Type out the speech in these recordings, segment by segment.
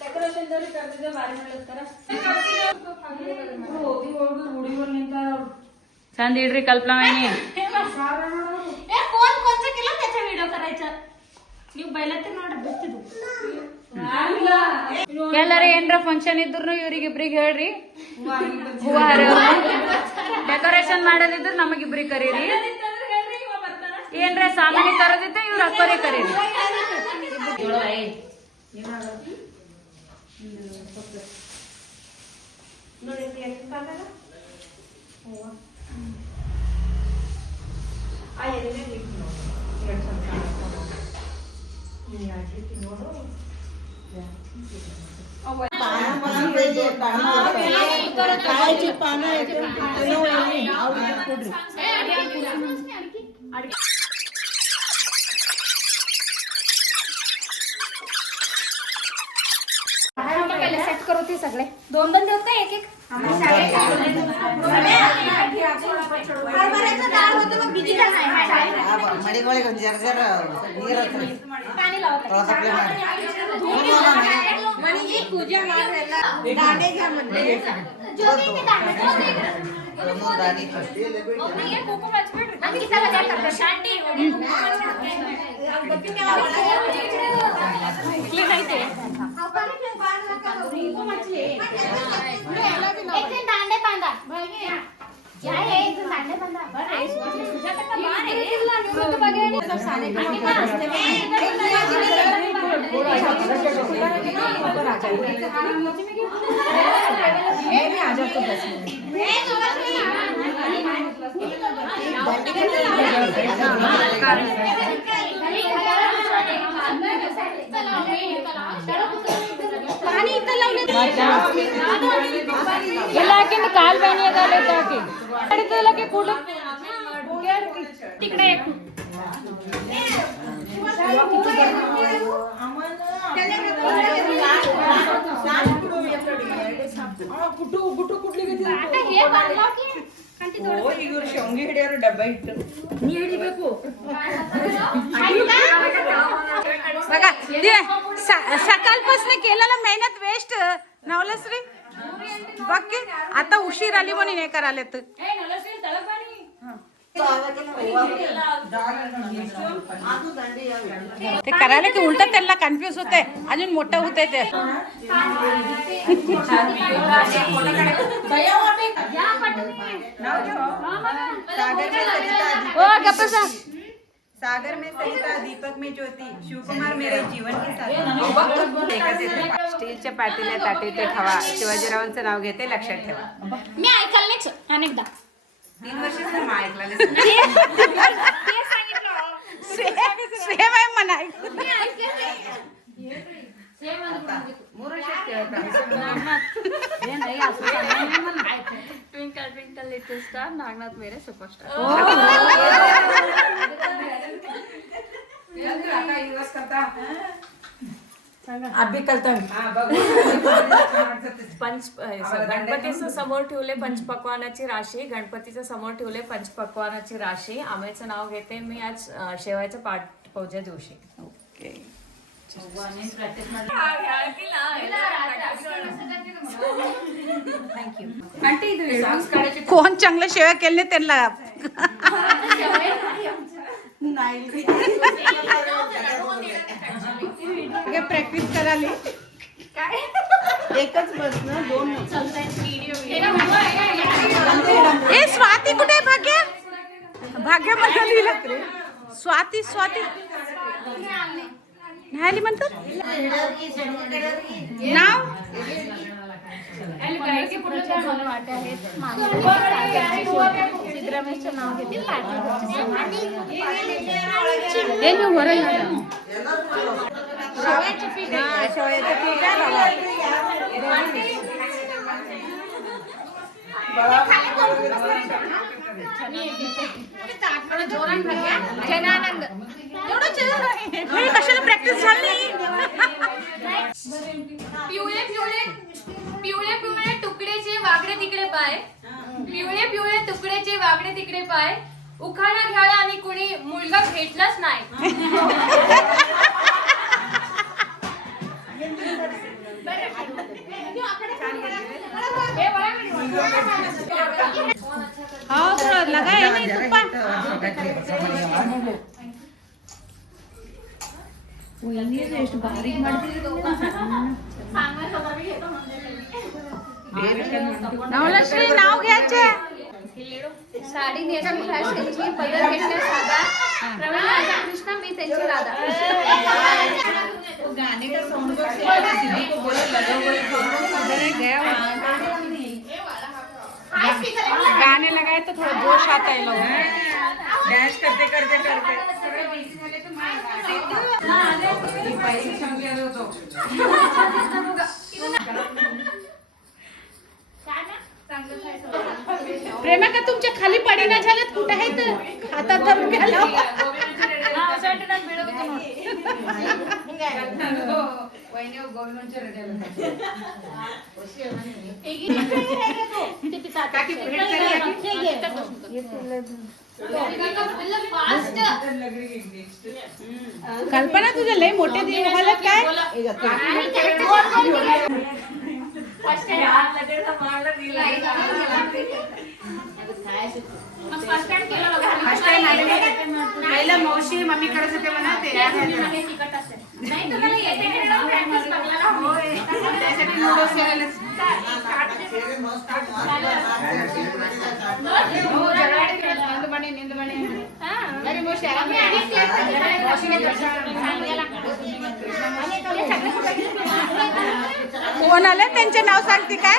decoration जरी करते भारी म्हणलं करा छान दीड कल्पना नाही कोण कोणचं केलं त्याचा व्हिडिओ करायचा ನೀವು ಬೈಲತ್ತೆ ನೋಡ್ರಿ ಬಿಡ್ತಿದ್ದು ಎಲ್ಲಾರ ಏನ್ರ ಫಂಕ್ಷನ್ ಇದ್ರು ಇವ್ರಿಗಿಬ್ರಿಗೆ ಹೇಳ್ರಿ ಹೂವ ಡೆಕೋರೇಷನ್ ಮಾಡೋದಿದ್ರು ನಮಗಿಬ್ರಿಗೆ ಕರೀರಿ ಏನ್ರ ಸಾಮಾನ್ಯ ಕರೆದಿದ್ದೆ ಇವ್ರ ಅಕ್ಕರೇ ಕರೀರಿ सेट करू ते सगळे दोन दोन देऊ का एक एक पूजा दाणे घ्या म्हणते दांडे बांधा दांडे बांधा काल बहिणी कुठं तिकडे ಶೇಂಗಿ ಹಿಡಿಯೋರು ಡಬ್ಬ ಇಟ್ಟು ನೀ ಹಿಡಿಬೇಕು बघा सकाळपासून केलेला मेहनत वेस्ट नवलश्री बघ की आता उशीर आली म्हणून हे करायला ते करायला की उलट त्यांना कन्फ्युज होते अजून मोठं होते ते सागर में सरिता दीपक में ज्योति शिवकुमार मेरे जीवन के साथी स्टीलच्या पातेल्या ताटे ते ठेवा शिवाजीरावांचं नाव घेते लक्षात ठेवा मी ऐकाल नाही अनेकदा 3 वर्षाचं मा ऐकला सेम आहे म्हणाय twinkle twinkle little star Nagnath मेरे सुपरस्टार अभि कलता गणपतीचं समोर ठेवले पंचपक्वानाची राशी गणपतीच्या समोर ठेवले पंचपक्वानाची राशी आंब्याचं नाव घेते मी आज शेवायच्या पाठपूजा दिवशी ओके कोण चांगलं शेवा केले त्यांना प्रॅक्टिस करायला एकच बसणं 2 ए स्वाती कुठे भाग्य भाग्य मध्ये लिहिलं रे स्वाती स्वाती नाही म्हणतात नाव सिद्धरामेशचं नाव घेते जनानंद कशाला प्रॅक्टिस झाली पिवळे पिवळे पिवळे पिवळे तुकडेचे वाकडे तिकडे पाय पिवळे पिवळे तुकडेचे वाकडे तिकडे पाय उखाणा घ्याला आणि कुणी मुलगा भेटलाच नाही ಎಷ್ಟು ಬಾರೀಕ್ नवलश्री नाव घ्यायचे साडी नेसली फॅशनची पदर घेतला साधा प्रवीण राधा कृष्ण मी त्यांची राधा गाने का साउंड बॉक्स है किसी को बोलो लगाओ उधर गया गाने लगाए तो थोड़ा जोश आता है लोग डांस करते करते करते पैसे सांगले होतो प्रेमा का तुमच्या खाली पडेना झाल्यात कुठे आहेत हातात धरून घ्यायला कल्पना तुझे लय मोठे दिवस झालेत काय पहिला मावशी मम्मीकडेच होते म्हणा ते त्यासाठी नूडल्स केलेले कोण आले त्यांचे नाव सांगते काय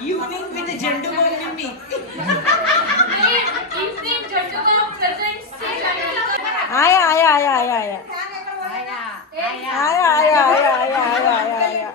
इव्हनिंग विथ झेंडू मम्मी आया आया आया आया आया आया आया आया आया आया आया